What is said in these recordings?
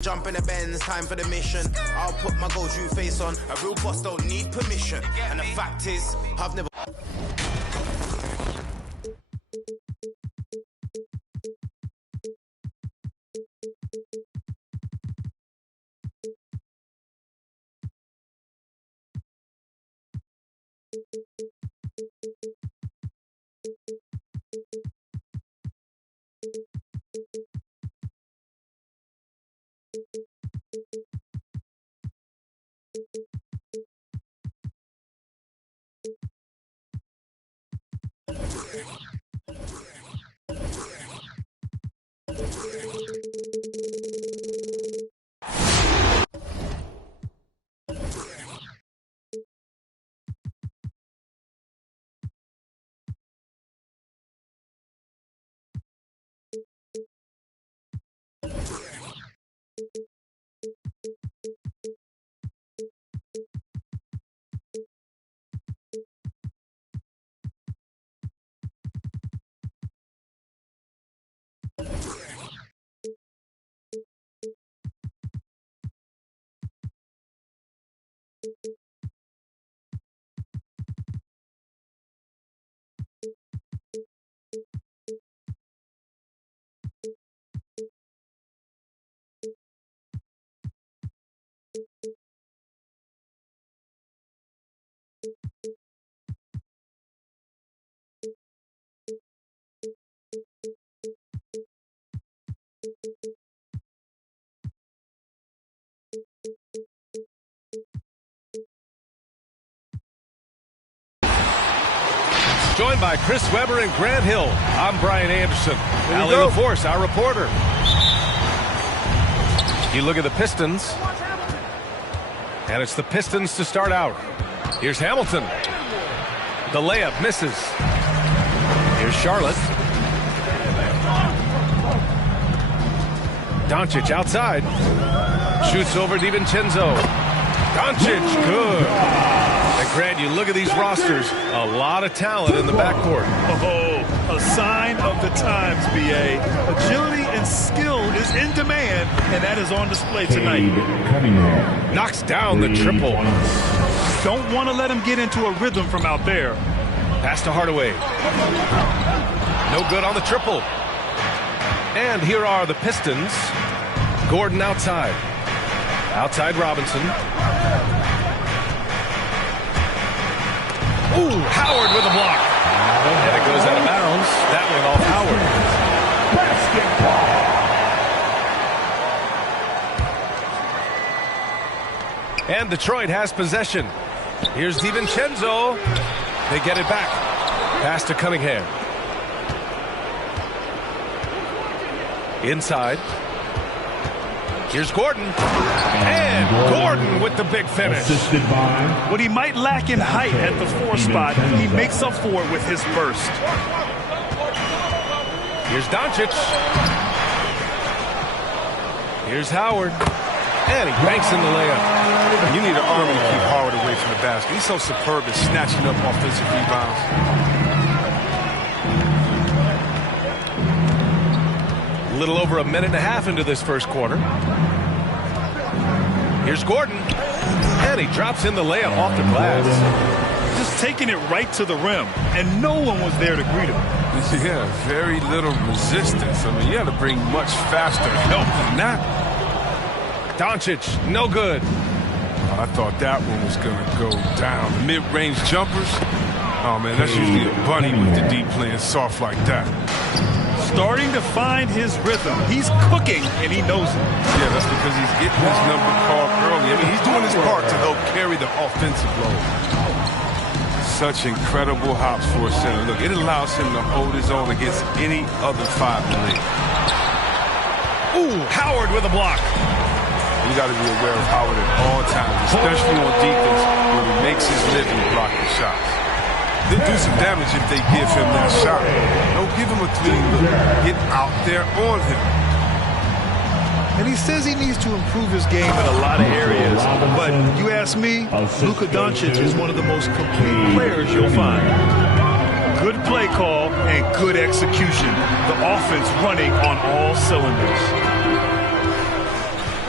Jump in the Benz, time for the mission. I'll put my gold true face on. A real boss don't need permission. And the fact is, I've never... Joined by Chris Webber and Grant Hill, I'm Brian Anderson. Allie LaForce, our reporter. You look at the Pistons, and it's the Pistons to start out. Here's Hamilton. The layup misses. Here's Charlotte. Doncic outside. Shoots over DiVincenzo. Doncic, good. And Grant, you look at these rosters, a lot of talent in the backcourt. Oh, a sign of the times, B.A. Agility and skill is in demand, and that is on display tonight. Knocks down the triple. Don't want to let him get into a rhythm from out there. Pass to Hardaway. No good on the triple. And here are the Pistons. Gordon outside. Outside Robinson. Ooh, Howard with a block. And it goes out of bounds. That one off Howard. And Detroit has possession. Here's DiVincenzo. They get it back. Pass to Cunningham. Inside. Here's Gordon. And Gordon with the big finish. What he might lack in height at the 4 spot, he makes up for it with his burst. Here's Doncic. Here's Howard. And he banks in the layup. You need an army to keep Howard away from the basket. He's so superb at snatching up offensive rebounds. A little over a minute and a half into this first quarter. Here's Gordon. And he drops in the layup off the glass. Just taking it right to the rim, and no one was there to greet him. Yeah, very little resistance. I mean, you had to bring much faster help than that. Doncic, no good. I thought that one was going to go down. The mid-range jumpers, oh, man, that's usually a bunny with the deep playing soft like that. Starting to find his rhythm. He's cooking, and he knows it. Yeah, that's because he's getting his number called early. I mean, he's doing his part to help carry the offensive load. Such incredible hops for a center. Look, it allows him to hold his own against any other 5 in the league. Ooh, Howard with a block. You got to be aware of Howard at all times, especially on defense when he makes his living blocking shots. They'll do some damage if they give him that shot. Don't give him a clean look. Get out there on him. And he says he needs to improve his game in a lot of areas. But you ask me, Luka Doncic is one of the most complete players you'll find. Good play call and good execution. The offense running on all cylinders.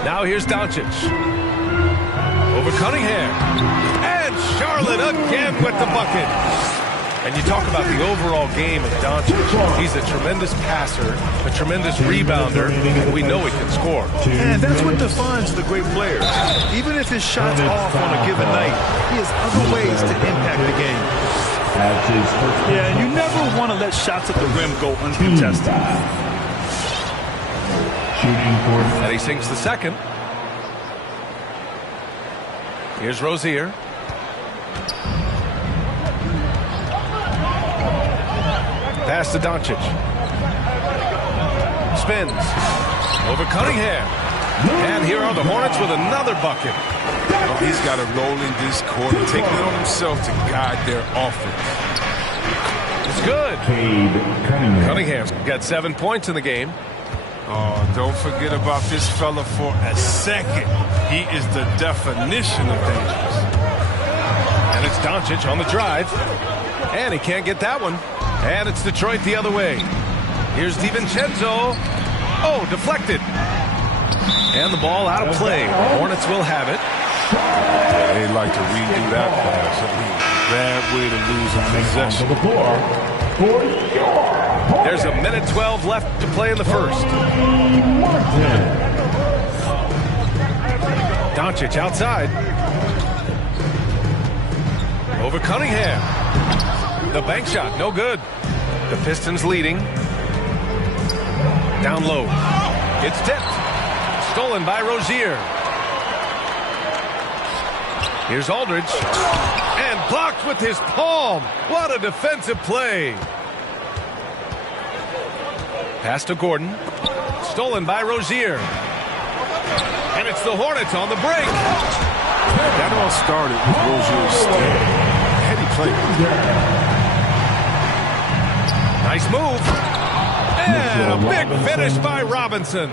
Now here's Doncic. Over Cunningham. And Charlotte again with the bucket. And you talk about the overall game of Doncic. He's a tremendous passer, a tremendous rebounder, and we know he can score. And that's what defines the great players. Even if his shot's off on a given night, he has other ways to impact the game. Yeah, and you never want to let shots at the rim go uncontested. And he sinks the second. Here's Rozier. Pass to Doncic. Spins. Over Cunningham. And here are the Hornets with another bucket. Well, he's got a role in this quarter, taking it on himself to guide their offense. It's good. Cunningham's got 7 points in the game. Oh, don't forget about this fella for a second. He is the definition of dangerous. And it's Doncic on the drive. And he can't get that one. And it's Detroit the other way. Here's DiVincenzo. Oh, deflected. And the ball out of play. Hornets will have it. They'd like to redo that pass. Bad way to lose a possession. There's a minute 12 left to play in the first. Doncic outside. Over Cunningham. The bank shot, no good. The Pistons leading. Down low. It's tipped. Stolen by Rozier. Here's Aldridge. And blocked with his palm. What a defensive play. Pass to Gordon. Stolen by Rozier. And it's the Hornets on the break. That all started with Rozier's steal. Heady play. Nice move. And a big finish by Robinson.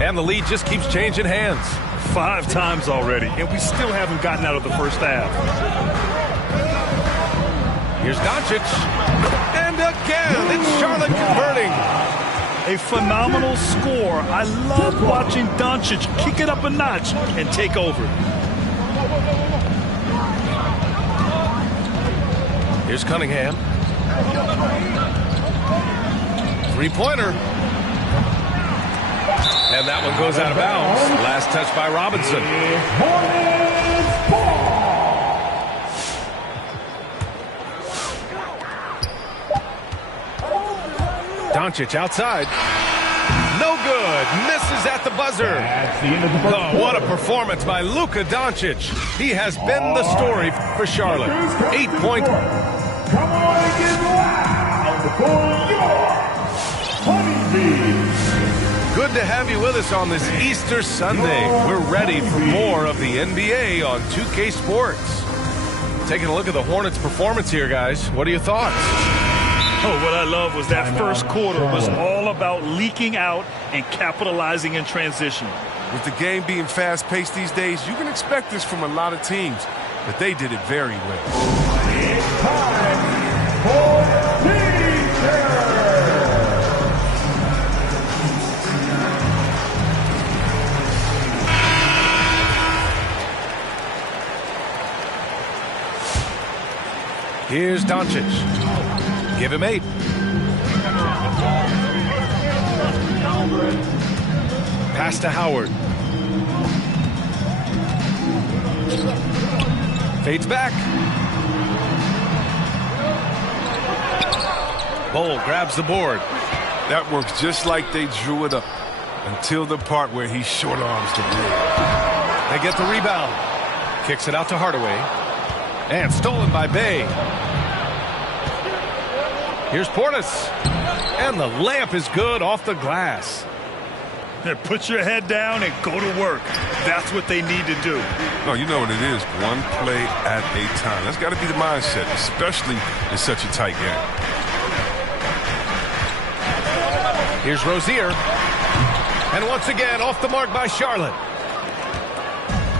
And the lead just keeps changing hands. 5 times already, and we still haven't gotten out of the first half. Here's Doncic. And again, it's Charlotte converting. A phenomenal score. I love watching Doncic kick it up a notch and take over. Here's Cunningham. Three-pointer. And that one goes out of bounds. Last touch by Robinson. Doncic outside. No good. Misses at the buzzer. Oh, what a performance by Luka Doncic. He has been the story for Charlotte. 8 points. Come on and get loud for your Honeybees. Good to have you with us on this Easter Sunday. We're ready for more of the NBA on 2K Sports. Taking a look at the Hornets' performance here, guys. What are your thoughts? Oh, what I love was that first quarter was all about leaking out and capitalizing in transition. With the game being fast-paced these days, you can expect this from a lot of teams, but they did it very well. It's time for Here's Doncic. Give him 8. Pass to Howard. Fades back. Bol grabs the board. That works just like they drew it up until the part where he short arms the ball. They get the rebound. Kicks it out to Hardaway. And stolen by Bay. Here's Portis. And the layup is good off the glass. Put your head down and go to work. That's what they need to do. No, you know what it is. One play at a time. That's got to be the mindset, especially in such a tight game. Here's Rozier. And once again, off the mark by Charlotte.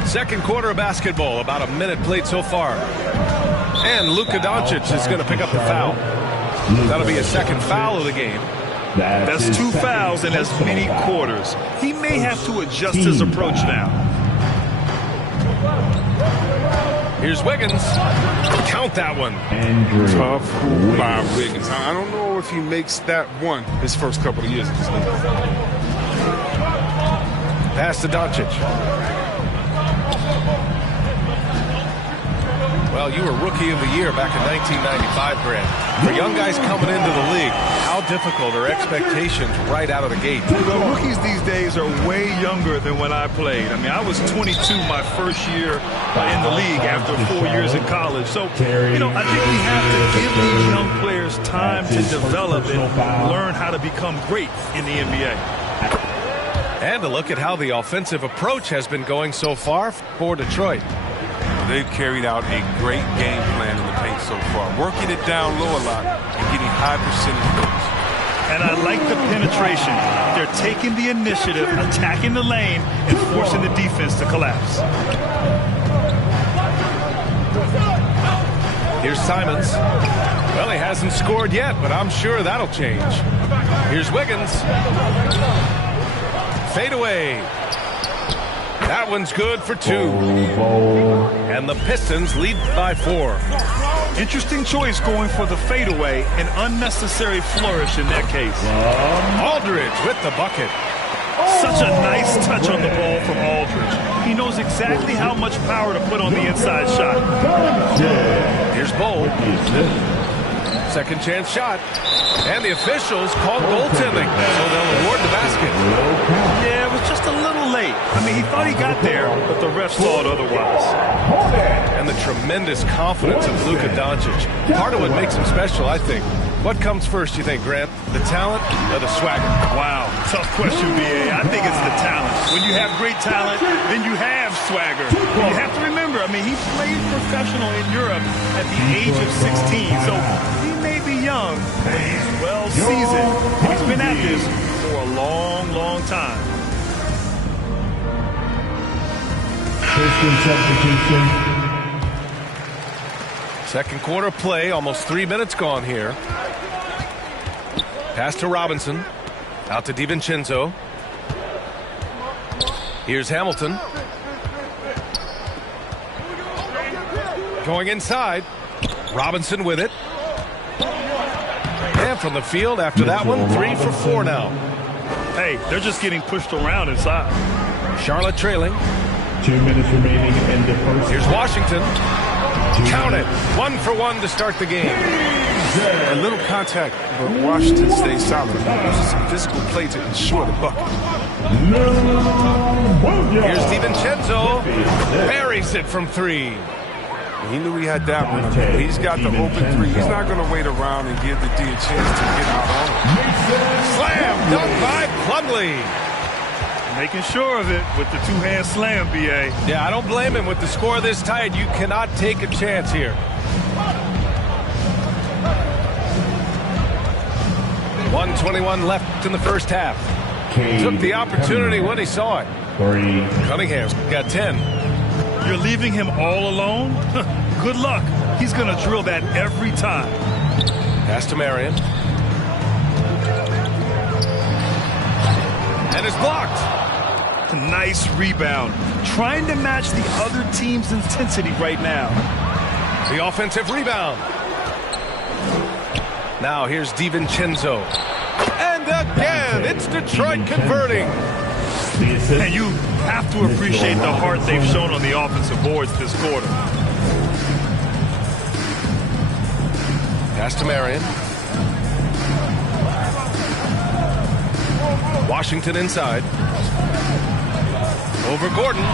Second quarter of basketball, about a minute played so far. And Luka Doncic is going to pick up the foul. That'll be a second foul of the game. That's 2 fouls in as many quarters. He may have to adjust his approach now. Here's Wiggins. Count that one. Tough move by Wiggins. I don't know if he makes that one his first couple of years in this league. Pass to Doncic. Well, you were Rookie of the Year back in 1995, Grant. For young guys coming into the league, how difficult are expectations right out of the gate? Well, rookies these days are way younger than when I played. I mean, I was 22 my first year in the league after 4 years in college. So, you know, I think we have to give these young players time to develop and learn how to become great in the NBA. And a look at how the offensive approach has been going so far for Detroit. They've carried out a great game plan in the paint so far, working it down low a lot and getting high percentage goals. And I like the penetration. They're taking the initiative, attacking the lane, and forcing the defense to collapse. Here's Simons. Well, he hasn't scored yet, but I'm sure that'll change. Here's Wiggins. Fade away. That one's good for 2. And the Pistons lead by 4. Interesting choice going for the fadeaway, an unnecessary flourish in that case. Aldridge with the bucket. Such a nice touch on the ball from Aldridge. He knows exactly how much power to put on the inside shot. Here's Bull. Second chance shot. And the officials called goaltending, so they'll award the basket. Yeah, it was just a little late. I mean, he thought he got there, but the refs thought otherwise. And the tremendous confidence of Luka Doncic. Part of what makes him special, I think. What comes first, you think, Grant? The talent or the swagger? Wow, tough question, B.A. I think it's the talent. When you have great talent, then you have swagger. But you have to remember, I mean, he played professional in Europe at the age of 16, so he may be young, but he's well seasoned. He's been at this for a long, long time. Substitution. Second quarter play, almost 3 minutes gone here. Pass to Robinson. Out to DiVincenzo. Here's Hamilton. Going inside. Robinson with it. And from the field after that one, 3 for 4 now. Hey, they're just getting pushed around inside. Charlotte trailing. 2 minutes remaining in the first. Here's Washington. Count it. 1 for 1 to start the game. A little contact, but Washington stays solid. Uses some physical play to ensure the bucket. Here's DiVincenzo. Buries it from 3. He knew he had that one. He's got the open 3. He's not going to wait around and give the D a chance to get out on him. Slam done by Plumlee. Making sure of it with the two-hand slam, B.A. Yeah, I don't blame him. With the score this tight, you cannot take a chance here. 1:21 left in the first half. Took the opportunity when he saw it. 3. Cunningham's got 10. You're leaving him all alone? Good luck. He's going to drill that every time. Pass to Marion. And it's blocked. Nice rebound. Trying to match the other team's intensity right now. The offensive rebound. Now here's DiVincenzo. And again, it's Detroit converting. And you have to appreciate the heart they've shown on the offensive boards this quarter. Pass to Marion. Washington inside. Over Gordon.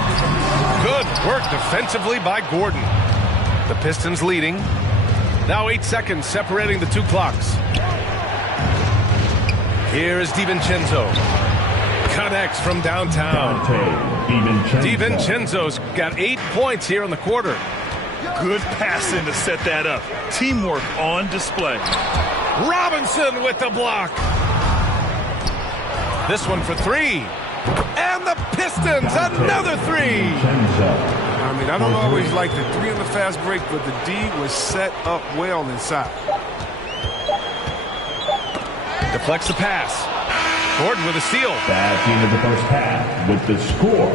Good work defensively by Gordon. The Pistons leading. Now 8 seconds separating the 2 clocks. Here is DiVincenzo. Connects from downtown. DiVincenzo's got 8 points here in the quarter. Good passing to set that up. Teamwork on display. Robinson with the block. This one for 3. And the Pistons, another 3. I mean, I don't always like the 3 on the fast break, but the D was set up well inside. Deflects the pass. Gordon with a steal. Back into the first half with the score.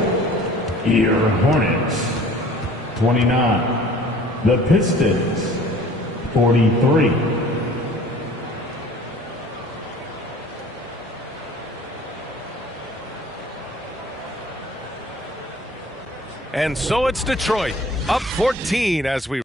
Here Hornets 29. The Pistons 43. And so it's Detroit, up 14 as we...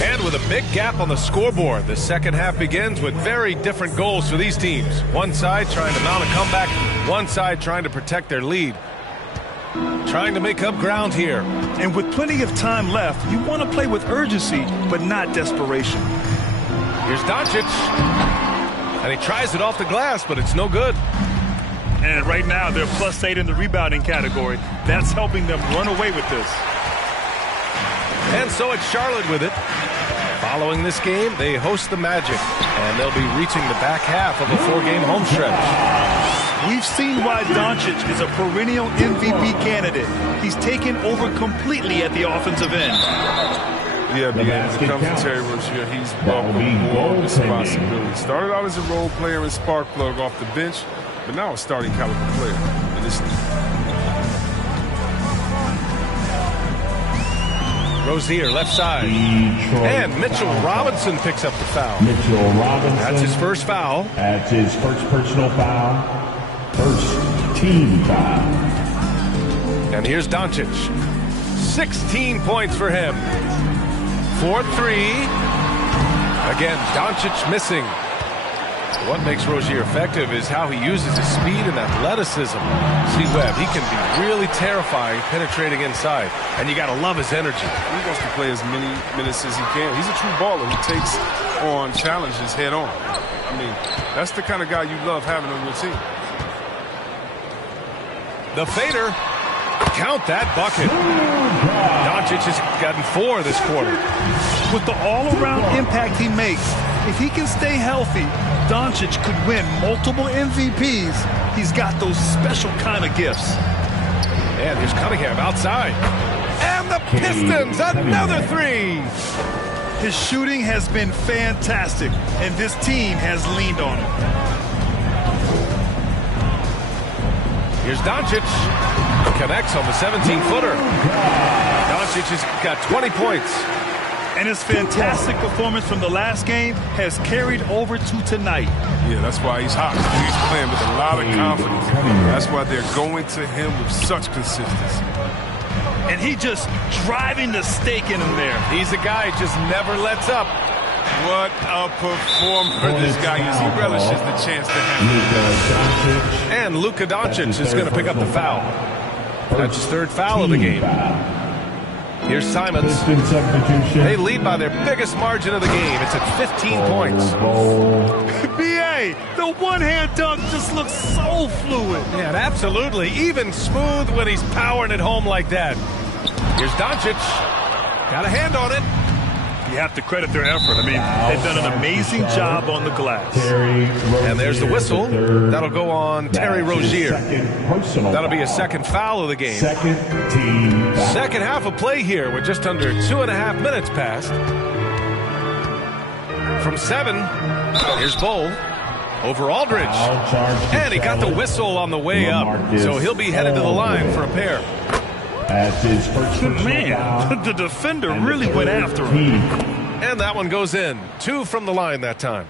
And with a big gap on the scoreboard, the second half begins with very different goals for these teams. One side trying to mount a comeback, one side trying to protect their lead. Trying to make up ground here. And with plenty of time left, you want to play with urgency, but not desperation. Here's Doncic. And he tries it off the glass, but it's no good. And right now, they're +8 in the rebounding category. That's helping them run away with this. And so it's Charlotte with it. Following this game, they host the Magic, and they'll be reaching the back half of a 4-game home stretch. We've seen why Doncic is a perennial MVP candidate. He's taken over completely at the offensive end. Yeah, when it comes to Terry Rozier, he's welcomed more responsibility. Started out as a role player and spark plug off the bench, but now a starting caliber player in this league. Rozier, left side. And Mitchell Robinson picks up the foul. Mitchell Robinson. That's his first foul. That's his first personal foul. First team foul. And here's Doncic. 16 points for him. 4-3. Again, Doncic missing. What makes Rozier effective is how he uses his speed and athleticism. See Webb, he can be really terrifying penetrating inside. And you got to love his energy. He wants to play as many minutes as he can. He's a true baller. He takes on challenges head on. I mean, that's the kind of guy you love having on your team. The fader. Count that bucket. Doncic has gotten 4 this quarter. With the all-around impact he makes, if he can stay healthy, Doncic could win multiple MVPs. He's got those special kind of gifts. And here's Cunningham outside. And the Pistons, another 3. His shooting has been fantastic, and this team has leaned on him. Here's Doncic. Connects on the 17-footer. Doncic has got 20 points. And his fantastic performance from the last game has carried over to tonight. Yeah, that's why he's hot. He's playing with a lot of confidence. That's why they're going to him with such consistency. And he just driving the stake in him there. He's a guy who just never lets up. What a performer this guy is. He relishes the chance to have. And Luka Doncic is going to pick up the foul. That's his 3rd foul of the game. Here's Simons. They lead by their biggest margin of the game. It's at 15 points. B.A., the one-hand dunk just looks so fluid. Yeah, absolutely. Even smooth when he's powering it home like that. Here's Doncic. Got a hand on it. You have to credit their effort. I mean, they've done an amazing job on the glass. And there's the whistle. That'll go on Terry Rozier. That'll be a 2nd foul of the game. Second half of play here with just under 2.5 minutes passed. From 7, here's Bull. Over Aldridge. And he got the whistle on the way up. So he'll be headed to the line for a pair. That's his first Man, the defender really went after him. And that one goes in. 2 from the line that time.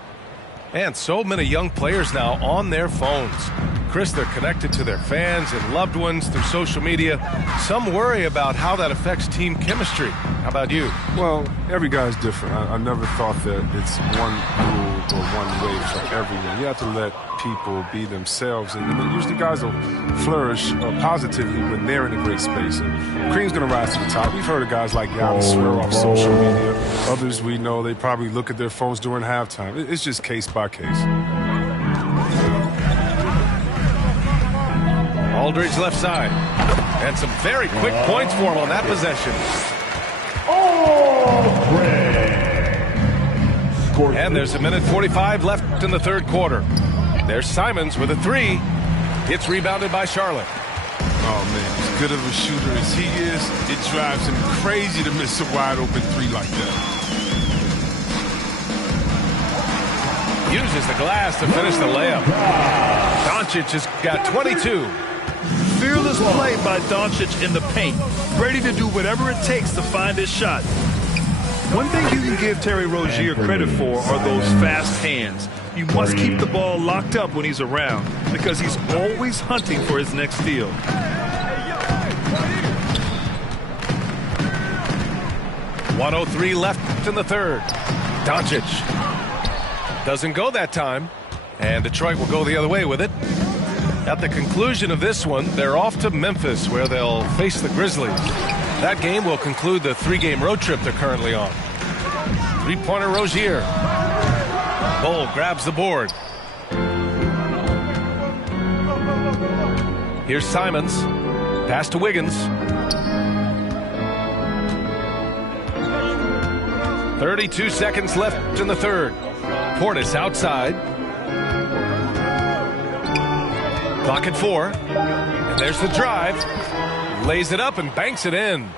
And so many young players now on their phones. Chris, they're connected to their fans and loved ones through social media. Some worry about how that affects team chemistry. How about you? Well, every guy's different. I never thought that it's one rule or one way for everyone. You have to let people be themselves. And usually guys will flourish positively when they're in a great space. And Cream's going to rise to the top. We've heard of guys like Giannis swear off social media. Others we know, they probably look at their phones during halftime. It's just case by case. Aldridge left side. And some very quick points for him on that possession. And there's 1:45 left in the 3rd quarter. There's Simons with a 3. It's rebounded by Charlotte. Oh, man, as good of a shooter as he is, it drives him crazy to miss a wide-open three like that. Uses the glass to finish the layup. Doncic has got 22. Fearless play by Doncic in the paint. Ready to do whatever it takes to find his shot. One thing you can give Terry Rozier credit for are those fast hands. You must keep the ball locked up when he's around because he's always hunting for his next steal. .103 left in the third. Doncic doesn't go that time, and Detroit will go the other way with it. At the conclusion of this one, they're off to Memphis, where they'll face the Grizzlies. That game will conclude the three-game road trip they're currently on. Three-pointer Rozier. Bull grabs the board. Here's Simons. Pass to Wiggins. 32 seconds left in the third. Portis outside. Clock at 4. And there's the drive. Lays it up and banks it in.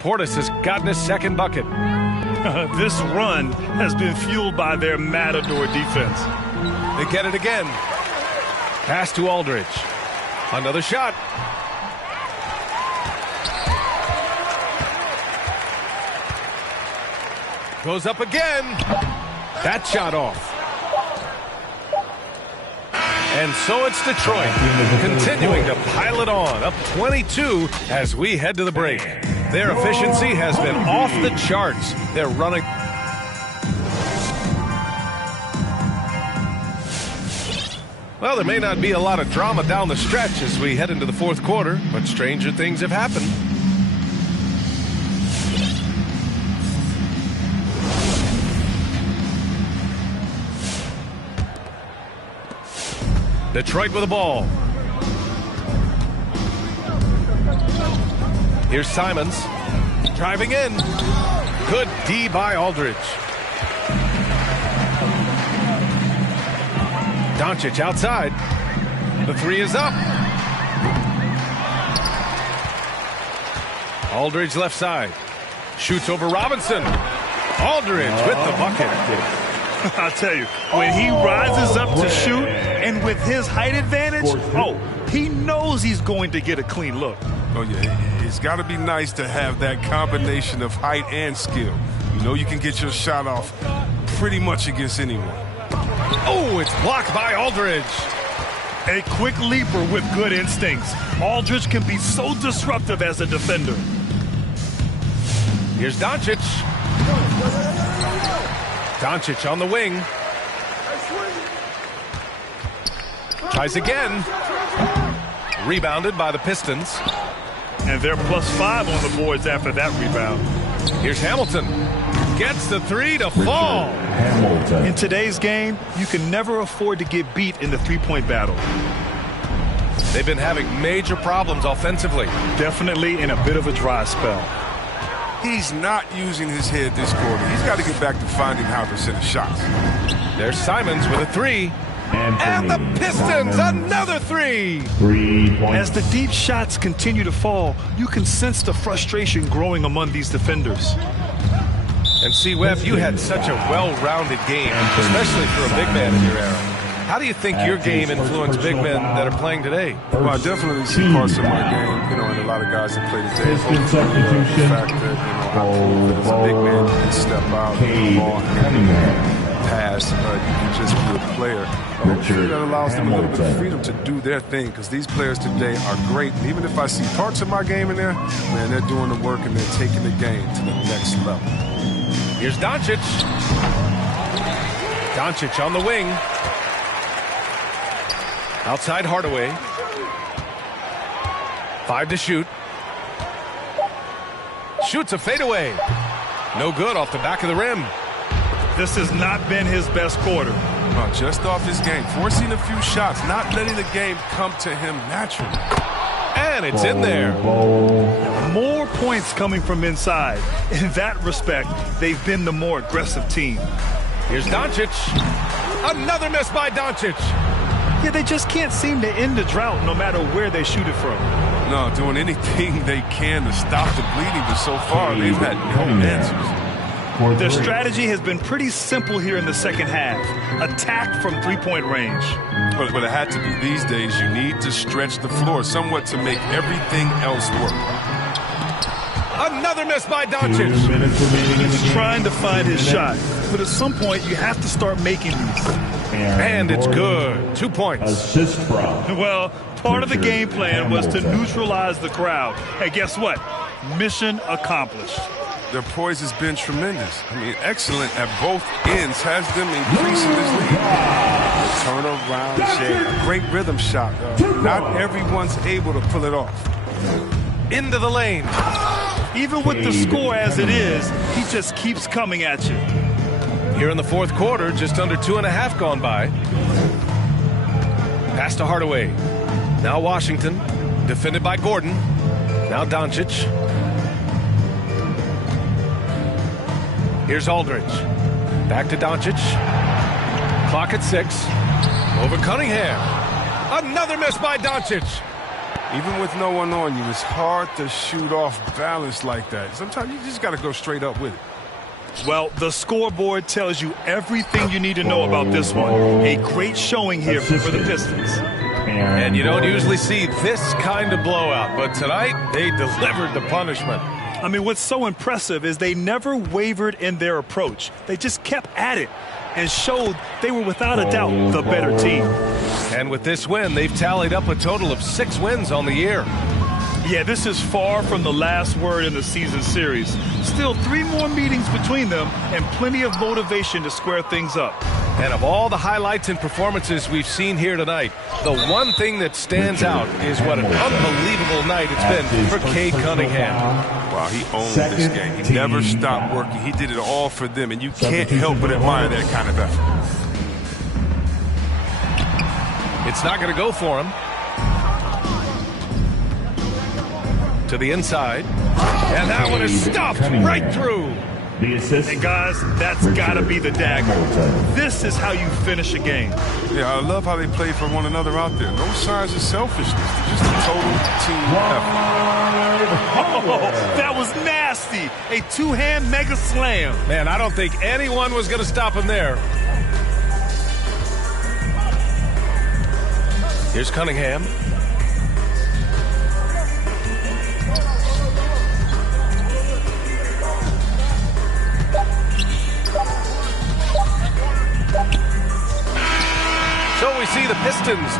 Portis has gotten his second bucket. This run has been fueled by their matador defense. They get it again. Pass to Aldridge. Another shot. Goes up again. That shot off. And so it's Detroit continuing to pile it on, up 22 as we head to the break. Their efficiency has been off the charts. They're running. Well, there may not be a lot of drama down the stretch as we head into the fourth quarter, but stranger things have happened. Detroit with the ball. Here's Simons. Driving in. Good D by Aldridge. Doncic outside. The three is up. Aldridge left side. Shoots over Robinson. Aldridge with the bucket. I'll tell you, when he rises up to shoot and with his height advantage, he knows he's going to get a clean look. Oh, yeah, it's got to be nice to have that combination of height and skill. You know you can get your shot off pretty much against anyone. Oh, it's blocked by Aldridge. A quick leaper with good instincts. Aldridge can be so disruptive as a defender. Here's Doncic. Doncic on the wing. Tries again. Rebounded by the Pistons. And they're +5 on the boards after that rebound. Here's Hamilton. Gets the three to fall. In today's game, you can never afford to get beat in the three-point battle. They've been having major problems offensively. Definitely in a bit of a dry spell. He's not using his head this quarter. He's got to get back to finding how to set his shots. There's Simons with a three. And the Pistons, another three. 3 points. As the deep shots continue to fall, you can sense the frustration growing among these defenders. And see, Webb, you had such a well-rounded game, especially for a big man in your era. How do you think your game influenced big men that are playing today? Well, I definitely see parts of my game, and a lot of guys that play today. The fact that, I believe that as a big man, you can step out, the ball, pass, you just be a player. That allows them a little bit of freedom to do their thing, because these players today are great. And even if I see parts of my game in there, man, they're doing the work and they're taking the game to the next level. Here's Doncic. Doncic on the wing. Outside Hardaway. 5 to shoot. Shoots a fadeaway. No good off the back of the rim. This has not been his best quarter. Just off his game. Forcing a few shots, not letting the game come to him naturally. And it's in there. More points coming from inside. In that respect, they've been the more aggressive team. Here's Doncic. Another miss by Doncic. Yeah, they just can't seem to end the drought no matter where they shoot it from. No, doing anything they can to stop the bleeding, but so far they've had no answers. Their strategy has been pretty simple here in the second half. Attack from three-point range. But it had to be. These days, you need to stretch the floor somewhat to make everything else work. Another miss by Doncic. He's trying to find his shot, but at some point you have to start making these. And it's good. 2 points. Assist from. Well, part of the game plan was to neutralize the crowd. Hey, guess what? Mission accomplished. Their poise has been tremendous. I mean, excellent at both ends, has them increasing this lead. The turnaround shake, a great rhythm shot. Not everyone's able to pull it off. Into the lane. Even with the score as it is, he just keeps coming at you. Here in the fourth quarter, just under 2.5 gone by. Pass to Hardaway. Now Washington, defended by Gordon. Now Doncic. Here's Aldridge. Back to Doncic. Clock at 6. Over Cunningham. Another miss by Doncic. Even with no one on you, it's hard to shoot off balance like that. Sometimes you just got to go straight up with it. Well, the scoreboard tells you everything you need to know about this one. A great showing here for the Pistons. And you don't usually see this kind of blowout, but tonight they delivered the punishment. I mean, what's so impressive is they never wavered in their approach. They just kept at it and showed they were without a doubt the better team. And with this win, they've tallied up a total of 6 wins on the year. Yeah, this is far from the last word in the season series. Still 3 more meetings between them and plenty of motivation to square things up. And of all the highlights and performances we've seen here tonight, the one thing that stands out is what an unbelievable night it's been for Cade Cunningham. Wow, he owned this game. He never stopped working. He did it all for them, and you can't help but admire that kind of effort. It's not going to go for him. To the inside. And that one is stuffed right through. The assist. And guys, that's got to be the dagger. This is how you finish a game. Yeah, I love how they play for one another out there. No signs of selfishness. Just a total team effort. Oh, that was nasty. A 2-hand mega slam. Man, I don't think anyone was going to stop him there. Here's Cunningham. So we see the Pistons